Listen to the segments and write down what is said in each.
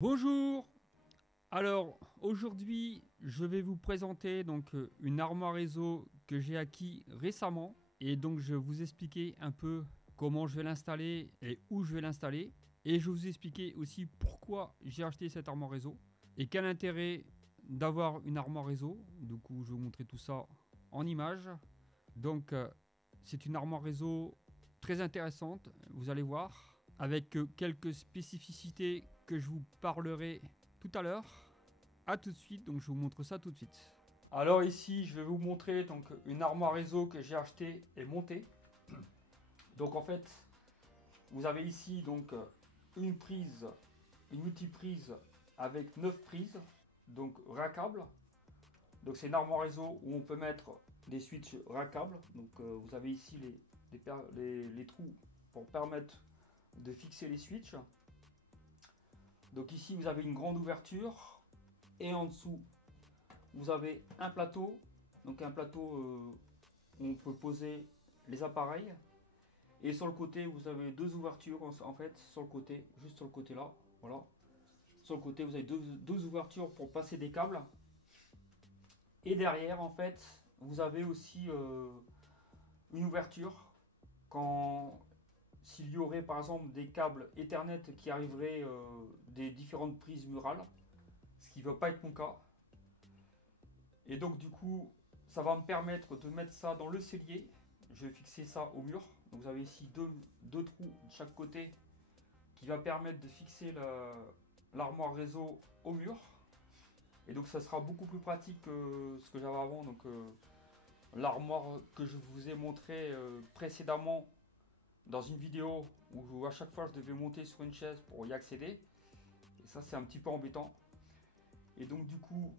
Bonjour. Alors aujourd'hui je vais vous présenter une armoire réseau que j'ai acquis récemment et donc je vais vous expliquer un peu comment je vais l'installer et où je vais l'installer, et je vais vous expliquer aussi pourquoi j'ai acheté cette armoire réseau et quel intérêt d'avoir une armoire réseau. Du coup je vais vous montrer tout ça en images. C'est une armoire réseau très intéressante, vous allez voir, avec quelques spécificités que je vous parlerai tout à l'heure. A tout de suite, donc je vous montre ça tout de suite. Alors ici, je vais vous montrer une armoire réseau que j'ai achetée et montée. Donc en fait, vous avez ici une prise, une multiprise avec 9 prises, donc rackables. Donc c'est une armoire réseau où on peut mettre des switches rackables. Donc vous avez ici les trous pour permettre de fixer les switches. Donc ici vous avez une grande ouverture et en dessous vous avez un plateau. Donc un plateau où on peut poser les appareils. Et sur le côté vous avez deux ouvertures en fait, sur le côté, juste sur le côté là, voilà. Sur le côté vous avez deux ouvertures pour passer des câbles. Et derrière en fait vous avez aussi une ouverture quand s'il y aurait par exemple des câbles Ethernet qui arriveraient des différentes prises murales, ce qui ne va pas être mon cas. Et donc du coup ça va me permettre de mettre ça dans le cellier. Je vais fixer ça au mur. Donc vous avez ici deux trous de chaque côté qui va permettre de fixer l'armoire réseau au mur. Et donc ça sera beaucoup plus pratique que ce que j'avais avant. Donc l'armoire que je vous ai montré précédemment dans une vidéo où à chaque fois je devais monter sur une chaise pour y accéder. Et ça c'est un petit peu embêtant. Et donc du coup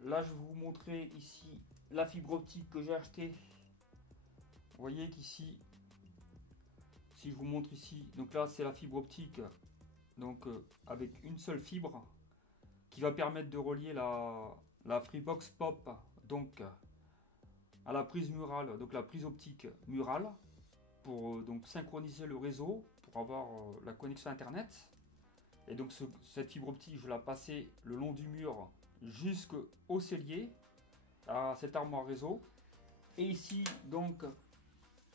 là je vais vous montrer ici la fibre optique que j'ai acheté. Vous voyez qu'ici, si je vous montre ici, donc là c'est la fibre optique, donc avec une seule fibre qui va permettre de relier la Freebox Pop donc à la prise murale, donc la prise optique murale, pour donc synchroniser le réseau, pour avoir la connexion internet. Et donc cette fibre optique, je vais la passer le long du mur jusqu'au cellier, à cette armoire réseau. Et ici donc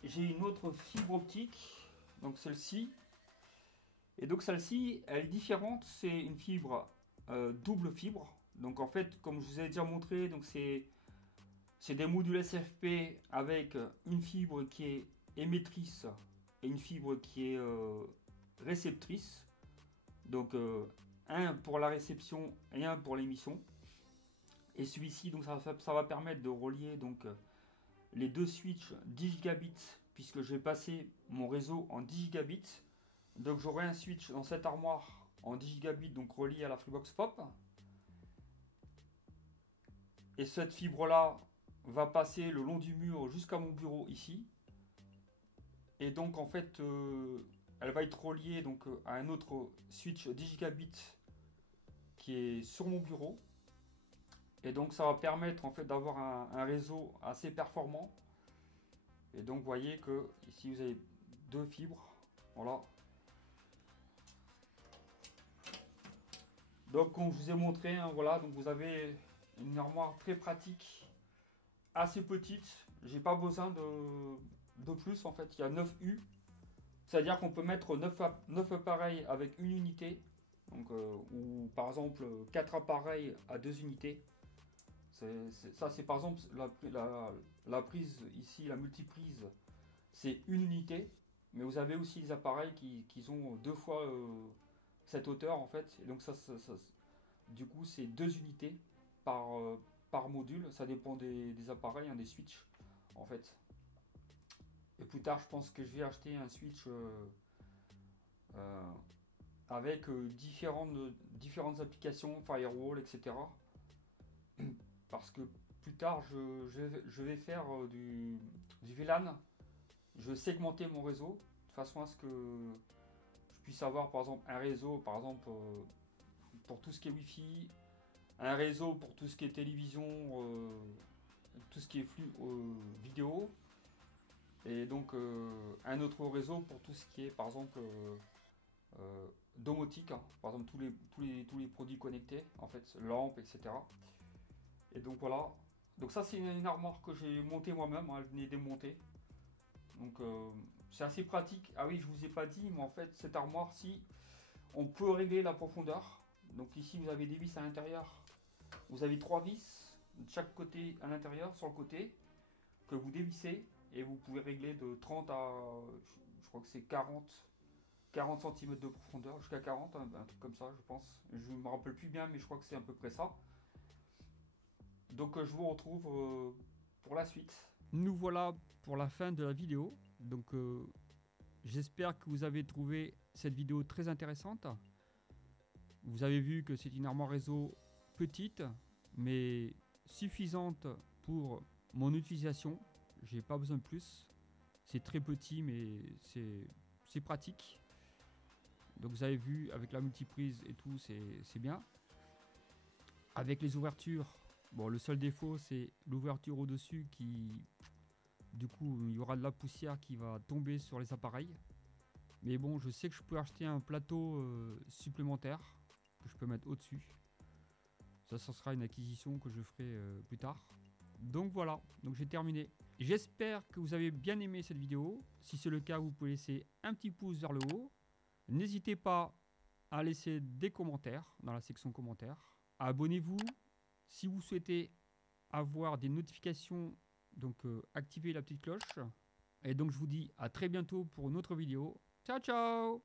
j'ai une autre fibre optique, donc celle-ci. Et donc celle-ci, elle est différente, c'est une fibre double fibre. Donc en fait, comme je vous ai déjà montré, donc c'est des modules SFP avec une fibre qui est émettrice et une fibre qui est réceptrice. Donc un pour la réception et un pour l'émission. Et celui-ci, donc ça va permettre de relier donc les deux switches 10 gigabits, puisque je vais passer mon réseau en 10 gigabits. Donc j'aurai un switch dans cette armoire en 10 gigabits, donc relié à la Freebox Pop. Et cette fibre là va passer le long du mur jusqu'à mon bureau ici. Et donc en fait elle va être reliée donc à un autre switch 10 gigabits qui est sur mon bureau. Et donc ça va permettre en fait d'avoir un réseau assez performant. Et donc vous voyez que ici vous avez deux fibres, voilà. Donc comme je vous ai montré, hein, voilà, donc vous avez une armoire très pratique, assez petite. J'ai pas besoin de plus en fait, il y a 9 U. C'est-à-dire qu'on peut mettre 9 appareils avec une unité. Donc, ou par exemple 4 appareils à 2 unités. Ça c'est par exemple la prise ici, la multiprise, c'est une unité. Mais vous avez aussi des appareils qui ont deux fois cette hauteur en fait. Et donc du coup c'est deux unités par module. Ça dépend des appareils, hein, des switches en fait. Et plus tard je pense que je vais acheter un switch euh, avec différentes applications, firewall, etc. Parce que plus tard je vais faire du VLAN. Je vais segmenter mon réseau de façon à ce que je puisse avoir par exemple un réseau par exemple pour tout ce qui est Wi-Fi, un réseau pour tout ce qui est télévision, tout ce qui est flux vidéo, et donc un autre réseau pour tout ce qui est par exemple domotique, hein. Par exemple tous les produits connectés, en fait, lampes, etc. Et donc voilà. Donc ça c'est une armoire que j'ai montée moi-même, hein, elle venait démontée. Donc c'est assez pratique. Ah oui, je vous ai pas dit, mais en fait cette armoire-ci, on peut régler la profondeur. Donc ici vous avez des vis à l'intérieur. Vous avez 3 vis de chaque côté à l'intérieur, sur le côté, que vous dévissez et vous pouvez régler de 30 à, je crois que c'est 40 cm de profondeur, jusqu'à 40, un truc comme ça je pense. Je ne me rappelle plus bien mais je crois que c'est à peu près ça. Donc je vous retrouve pour la suite. Nous voilà pour la fin de la vidéo. Donc j'espère que vous avez trouvé cette vidéo très intéressante. Vous avez vu que c'est une armoire réseau petite mais suffisante pour mon utilisation. J'ai pas besoin de plus. C'est très petit mais c'est pratique. Donc vous avez vu avec la multiprise et tout, c'est bien. Avec les ouvertures, bon, le seul défaut c'est l'ouverture au-dessus qui, du coup, il y aura de la poussière qui va tomber sur les appareils. Mais bon, je sais que je peux acheter un plateau supplémentaire que je peux mettre au-dessus. Ça sera une acquisition que je ferai plus tard. Donc voilà, donc j'ai terminé. J'espère que vous avez bien aimé cette vidéo. Si c'est le cas, vous pouvez laisser un petit pouce vers le haut. N'hésitez pas à laisser des commentaires dans la section commentaires. Abonnez-vous si vous souhaitez avoir des notifications, donc activez la petite cloche. Et donc je vous dis à très bientôt pour une autre vidéo. Ciao ciao!